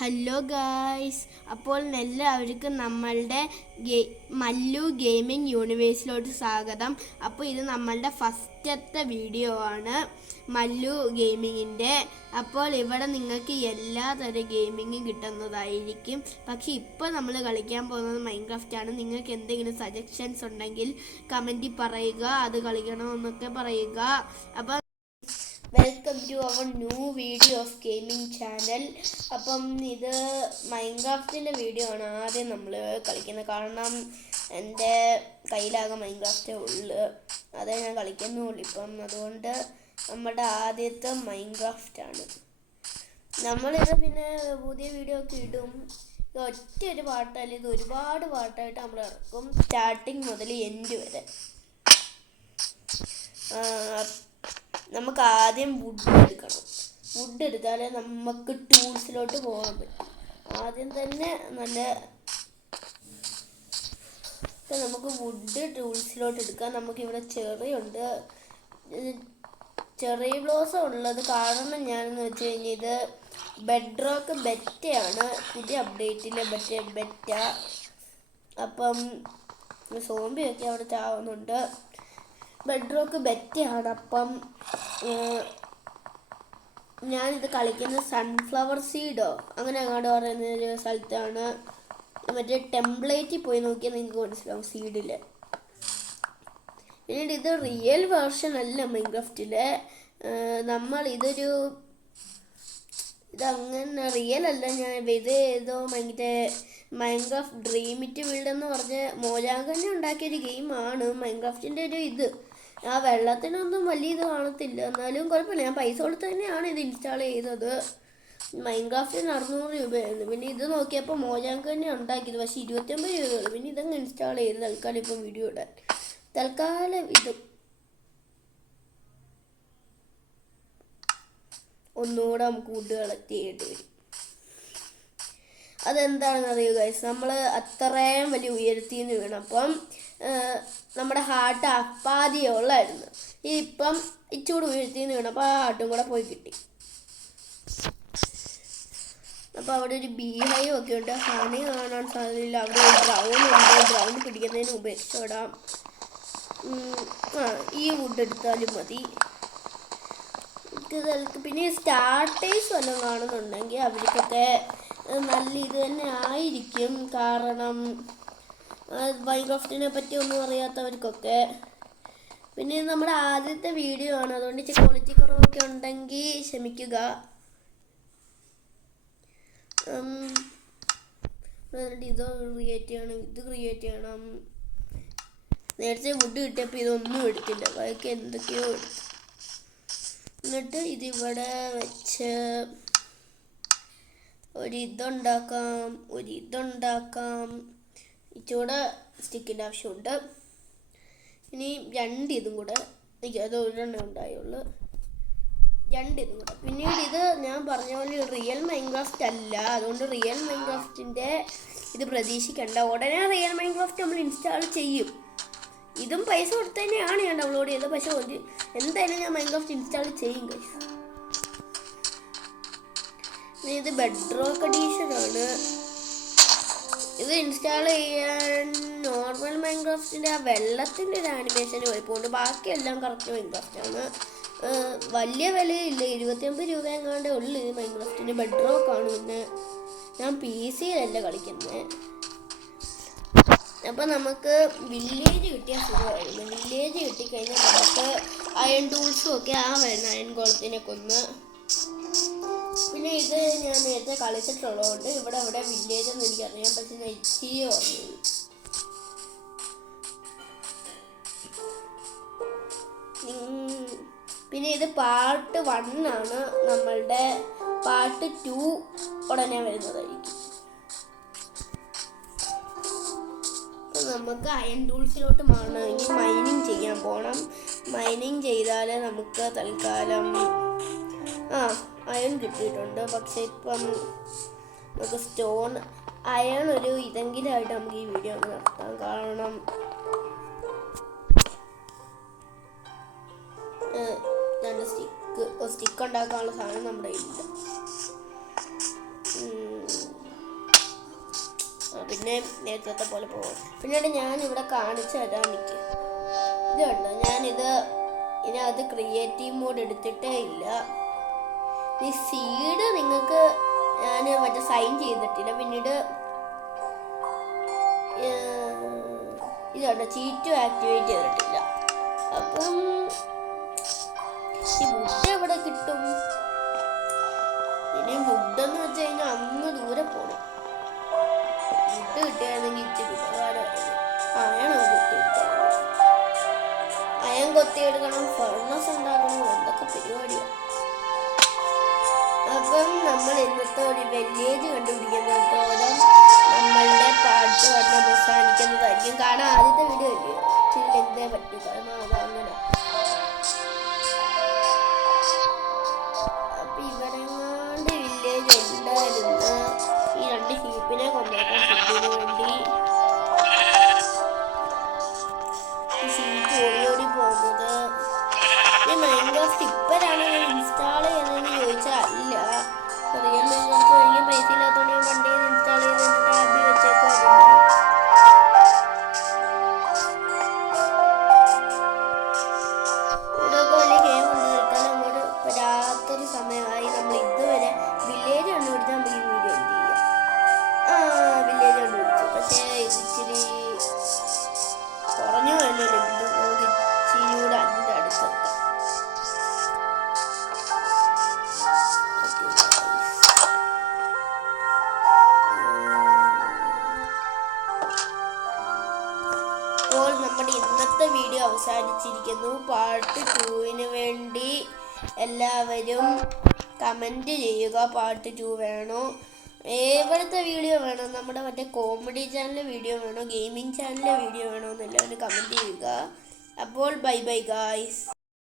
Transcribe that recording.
Hello guys, അപ്പോൾ എല്ലാവർക്കും നമ്മളുടെ മല്ലു ഗെയിമിംഗ് യൂണിവേഴ്സിലോട്ട് സ്വാഗതം. അപ്പോൾ ഇത് നമ്മളുടെ ഫസ്റ്റത്തെ വീഡിയോ ആണ് മല്ലു ഗെയിമിങ്ങിൻ്റെ. അപ്പോൾ ഇവിടെ നിങ്ങൾക്ക് എല്ലാ തരം ഗെയിമിങ്ങും കിട്ടുന്നതായിരിക്കും. പക്ഷെ ഇപ്പോൾ നമ്മൾ കളിക്കാൻ പോകുന്നത് മൈൻക്രാഫ്റ്റ് ആണ്. നിങ്ങൾക്ക് എന്തെങ്കിലും സജഷൻസ് ഉണ്ടെങ്കിൽ കമൻറ്റിൽ പറയുക, അത് കളിക്കണമെന്നൊക്കെ പറയുക. അപ്പോൾ welcome to our new video of gaming channel. അപ്പം ഇത് മൈൻക്രാഫ്റ്റിൻ്റെ വീഡിയോ ആണ് ആദ്യം നമ്മൾ കളിക്കുന്നത്. കാരണം എൻ്റെ കയ്യിലാകെ മൈൻക്രാഫ്റ്റേ ഉള്ളു, അതേ ഞാൻ കളിക്കുന്നുള്ളൂ ഇപ്പം. അതുകൊണ്ട് നമ്മുടെ ആദ്യത്തെ മൈൻക്രാഫ്റ്റാണ്. നമ്മളിത് പിന്നെ പുതിയ വീഡിയോ ഒക്കെ ഇടും. ഒറ്റ ഒരു പാട്ടല്ല, ഇത് ഒരുപാട് പാട്ടായിട്ട് നമ്മൾ ഇറക്കും, സ്റ്റാർട്ടിങ് മുതൽ എൻഡ് വരെ. നമുക്ക് ആദ്യം വുഡ് എടുക്കണം. വുഡ് എടുത്താലേ നമുക്ക് ടൂൾസിലോട്ട് പോകാൻ പറ്റും. ആദ്യം തന്നെ നമുക്ക് വുഡ് ടൂൾസിലോട്ട് എടുക്കാം. നമുക്കിവിടെ ചെറിയുണ്ട്, ചെറിയ ബ്ലോസം ഉള്ളത് കാരണം ഞാനെന്ന് വെച്ച് കഴിഞ്ഞാൽ ഇത് ബെഡ്റോക്ക് ബെറ്റയാണ്, പുതിയ അപ്ഡേറ്റിലെ ബെറ്റ. അപ്പം സോംബിയൊക്കെ അവിടെ ചാവുന്നുണ്ട്. ബെഡ്റോക്ക് ബെറ്റയാണ്. അപ്പം ഞാനിത് കളിക്കുന്നത് സൺഫ്ലവർ സീഡോ അങ്ങനെ അങ്ങോട്ട് പറയുന്ന ഒരു സ്ഥലത്താണ്. മറ്റേ ടെംപ്ലേറ്റിൽ പോയി നോക്കിയാൽ നിങ്ങൾക്ക് മനസ്സിലാവും സീഡിൽ. പിന്നീട് ഇത് റിയൽ വേർഷൻ അല്ല മൈൻക്രാഫ്റ്റിലെ. ഇതങ്ങനെ റിയൽ അല്ല. ഇത് ഏതോ മൈൻക്രാഫ്റ്റ് ഡ്രീമിറ്റ് ബിൽഡ് എന്ന് പറഞ്ഞ് മോജാങ്കന്നെ ഉണ്ടാക്കിയൊരു ഗെയിമാണ് മൈൻക്രാഫ്റ്റിൻ്റെ ഒരു ഇത്. ആ വെള്ളത്തിനൊന്നും വലിയ ഇത് കാണത്തില്ല, എന്നാലും കുഴപ്പമില്ല. ഞാൻ പൈസ കൊടുത്ത് തന്നെയാണ് ഇത് ഇൻസ്റ്റാൾ ചെയ്തത്. മൈൻക്രാഫ്റ്റിന് 600 രൂപയായിരുന്നു. പിന്നെ ഇത് നോക്കിയപ്പോൾ മോജാങ്ക് തന്നെ ഉണ്ടാക്കിയത്, പക്ഷേ 29 രൂപയുള്ളൂ. പിന്നെ ഇതങ്ങ് ഇൻസ്റ്റാൾ ചെയ്ത് തൽക്കാലം ഇപ്പോൾ വീഡിയോ ഇടാൻ. തൽക്കാലം ഇത് ഒന്നുകൂടെ നമുക്ക് വുഡ് കളക്ട് ചെയ്യേണ്ടി വരും. അതെന്താണെന്ന് അറിയുക ഗൈസ്, നമ്മൾ അത്രയും വലിയ ഉയരത്തിൽ നിന്ന് വീണം. അപ്പം നമ്മുടെ ഹാർട്ട് അപ്പാതിയുള്ളായിരുന്നു. ഇപ്പം ഇച്ചൂടെ ഉയരത്തിൽ നിന്ന് വീണപ്പോൾ ആ ഹാർട്ടും കൂടെ പോയി കിട്ടി. അപ്പോൾ അവിടെ ഒരു ബീഹൈവ് ഒക്കെ ഉണ്ട്, ഹണി കാണാൻ സാധ്യതയില്ല. അവിടെ ഒരു ബ്രൗൺ ഉണ്ട്, ബ്രൗൺ പിടിക്കുന്നതിന് മുമ്പ് രക്ഷപ്പെടാം. ഈ വുഡ് എടുത്താലും മതി. പിന്നെ സ്റ്റാർട്ടേഴ്സ് വല്ലതും കാണുന്നുണ്ടെങ്കിൽ അവർക്കൊക്കെ നല്ല ഇത് തന്നെ ആയിരിക്കും. കാരണം മൈൻക്രാഫ്റ്റിനെ പറ്റി ഒന്നും അറിയാത്തവർക്കൊക്കെ. പിന്നെ നമ്മുടെ ആദ്യത്തെ വീഡിയോ ആണ്, അതുകൊണ്ട് ഇച്ചിരി ക്വാളിറ്റി കുറവൊക്കെ ഉണ്ടെങ്കിൽ ക്ഷമിക്കുക. ഇത് ക്രിയേറ്റ് ചെയ്യണം, ഇത് ക്രിയേറ്റ് ചെയ്യണം. നേരത്തെ വുഡ് കിട്ടിയപ്പോൾ ഇതൊന്നും എടുത്തില്ല, ബാക്കി എന്തൊക്കെയോ എടുത്തു. എന്നിട്ട് ഇതിവിടെ വെച്ച് ഒരിതുണ്ടാക്കാം. ഇച്ചൂടെ സ്റ്റിക്കിൻ്റെ ആവശ്യമുണ്ട്. ഇനി 2 ഇതും കൂടെ, അത് ഒരെണ്ണം ഉണ്ടായുള്ളൂ. 2 ഇതും കൂടെ. പിന്നീട് ഇത് ഞാൻ പറഞ്ഞ പോലെ റിയൽ മൈൻക്രാഫ്റ്റ് അല്ല, അതുകൊണ്ട് റിയൽ മൈൻക്രാഫ്റ്റിൻ്റെ ഇത് പ്രതീക്ഷിക്കണ്ട. ഉടനെ റിയൽ മൈൻക്രാഫ്റ്റ് നമ്മൾ ഇൻസ്റ്റാൾ ചെയ്യും. ഇതും പൈസ കൊടുത്ത് തന്നെയാണ് ഞാൻ ഡൗൺലോഡ് ചെയ്തത്, പക്ഷെ എന്തായാലും ഞാൻ മൈൻക്രാഫ്റ്റ് ഇൻസ്റ്റാൾ ചെയ്യും ഗൈസ്. ഇത് ബെഡ്റോക്ക് എഡിഷനാണ്. ഇത് ഇൻസ്റ്റാൾ ചെയ്യാൻ നോർമൽ മൈൻക്രാഫ്റ്റിൻ്റെ ആ വെള്ളത്തിൻ്റെ ഒരു ആനിമേഷൻ പോയിപ്പോണ്ട്, ബാക്കിയെല്ലാം കറക്റ്റ് മൈൻക്രാഫ്റ്റാണ്. വലിയ വിലയില്ല, 29 രൂപ എങ്ങാണ്ടേ ഉള്ളു ഇത് മൈൻക്രാഫ്റ്റിൻ്റെ. ബെഡ്റോക്കാണ്. പിന്നെ ഞാൻ PC യിലല്ല കളിക്കുന്നത്. അപ്പം നമുക്ക് വില്ലേജ് കിട്ടിയാൽ സുഖമായിരുന്നു. വില്ലേജ് കിട്ടിക്കഴിഞ്ഞാൽ നമുക്ക് അയൺ ടൂൾസും ഒക്കെ വേണം, അയൺ ഗോളത്തിനെ കൊന്ന്. പിന്നെ ഇത് ഞാൻ നേരത്തെ കളിച്ചിട്ടുള്ളതുകൊണ്ട് ഇവിടെ വില്ലേജ് എന്ന് എനിക്കറിയാം, പക്ഷെ ഞാൻ ഇച്ചിരി ഓർമ്മയുള്ളൂ. പിന്നെ ഇത് പാർട്ട് 1 ആണ്. നമ്മളുടെ പാർട്ട് 2 ഉടനെ വരുന്നതായിരിക്കും. നമുക്ക് അയൺ ടൂൾസിലോട്ട് മാറണമെങ്കിൽ മൈനിങ് ചെയ്യാൻ പോകണം. മൈനിങ് ചെയ്താലേ നമുക്ക് തൽക്കാലം അയൺ കിട്ടിയിട്ടുണ്ട്. പക്ഷെ ഇപ്പം നമുക്ക് സ്റ്റോൺ അയൺ ഒരു ഇതെങ്കിലും ആയിട്ട് നമുക്ക് ഈ വീഡിയോ നടത്താം. കാരണം സ്റ്റിക്ക് ഉണ്ടാക്കാനുള്ള സാധനം നമ്മുടെ ഇല്ല. പിന്നെ നേരത്തെ പോലെ പോകും. പിന്നീട് ഞാനിവിടെ കാണിച്ചു തരാൻ നിൽക്കും. ഇത് കണ്ടോ, ഇതിനകത്ത് ക്രിയേറ്റീവ് മോഡ് എടുത്തിട്ടേ ഇല്ല. ഈ സീഡ് നിങ്ങൾക്ക് ഞാൻ മറ്റേ സൈൻ ചെയ്തിട്ടില്ല. പിന്നീട് ഇത് കണ്ടോ, ചീറ്റും ആക്ടിവേറ്റ് ചെയ്തിട്ടില്ല. അപ്പം ഈ വുഡ് എവിടെ കിട്ടും? ഇനി വുഡ് എന്ന് വെച്ച് കഴിഞ്ഞാൽ അങ്ങ് ദൂരെ പോണം. വുഡ് കിട്ടിയായിരുന്നെങ്കിൽ ഇച്ചിരി ഉപകാരമായിരുന്നു. അയൺ കൊത്തിയെടുക്കണം, ഫർണസ് ഉണ്ടാക്കണം, എന്തൊക്കെ പരിപാടിയാണ്. അപ്പം നമ്മൾ ഇന്നത്തെ ഒരു വില്ലേജ് കണ്ടുപിടിക്കുന്നതോടെ നമ്മളുടെ പാട്ട് പഠനം അവസാനിക്കുന്നതായിരിക്കും. കാരണം ആദ്യത്തെ വീഡിയോ അല്ലേ, ഇച്ചിരി എന്തേ പറ്റൂ. കാരണം അതങ്ങനെ. അപ്പൊ ഇവിടെ വില്ലേജ് ഉണ്ടായിരുന്നു. ഈ 2 ഷീപ്പിനെ കൊണ്ടുപോകാൻ ഫുഡിന് വേണ്ടി. ഈ ഷീപ്പ് ഓടി പോകുന്നത്. ഈ മൈൻക്രാഫ്റ്റ് ഇപ്പോഴാണ് ഞാൻ ഇൻസ്റ്റാൾ ചെയ്തതെന്ന് ചോദിച്ചാൽ അല്ല. റിയൽ മൈൻക്രാഫ്റ്റ് കഴിഞ്ഞ പൈസ ഇല്ലാത്തതുകൊണ്ട് ഞാൻ പണ്ടേ ഇൻസ്റ്റാൾ ചെയ്ത് ടാബിൽ വെച്ചേക്കുമായിരുന്നു. ഇവിടെയൊക്കെ വലിയ ഗെയിം ഉണ്ട്. നിൽക്കാൻ അങ്ങോട്ട് വരാത്തൊരു സമയമായി. നമ്മൾ ഇതുവരെ വില്ലേജ് കണ്ടുപിടിച്ചാൽ നമുക്ക് ഈ വീഡിയോ എന്ത് ചെയ്യാം. വില്ലേജ് കണ്ടുപിടിച്ചു. പക്ഷേ ഇച്ചിരി കുറഞ്ഞു പോയല്ലോ. നമുക്ക് ഇച്ചിരി കൂടെ അതിൻ്റെ അടുത്തെത്താം. അപ്പോൾ നമ്മുടെ ഇന്നത്തെ വീഡിയോ അവസാനിച്ചിരിക്കുന്നു. പാർട്ട് 2 വേണ്ടി എല്ലാവരും കമൻറ്റ് ചെയ്യുക. പാർട്ട് 2 വേണോ, എവിടുത്തെ വീഡിയോ വേണോ, നമ്മുടെ മറ്റേ കോമഡി ചാനലിലെ വീഡിയോ വേണോ, ഗെയിമിംഗ് ചാനലിലെ വീഡിയോ വേണോ എന്നെല്ലാവരും കമൻറ്റ് ചെയ്യുക. അപ്പോൾ ബൈ ബൈ ഗായ്സ്.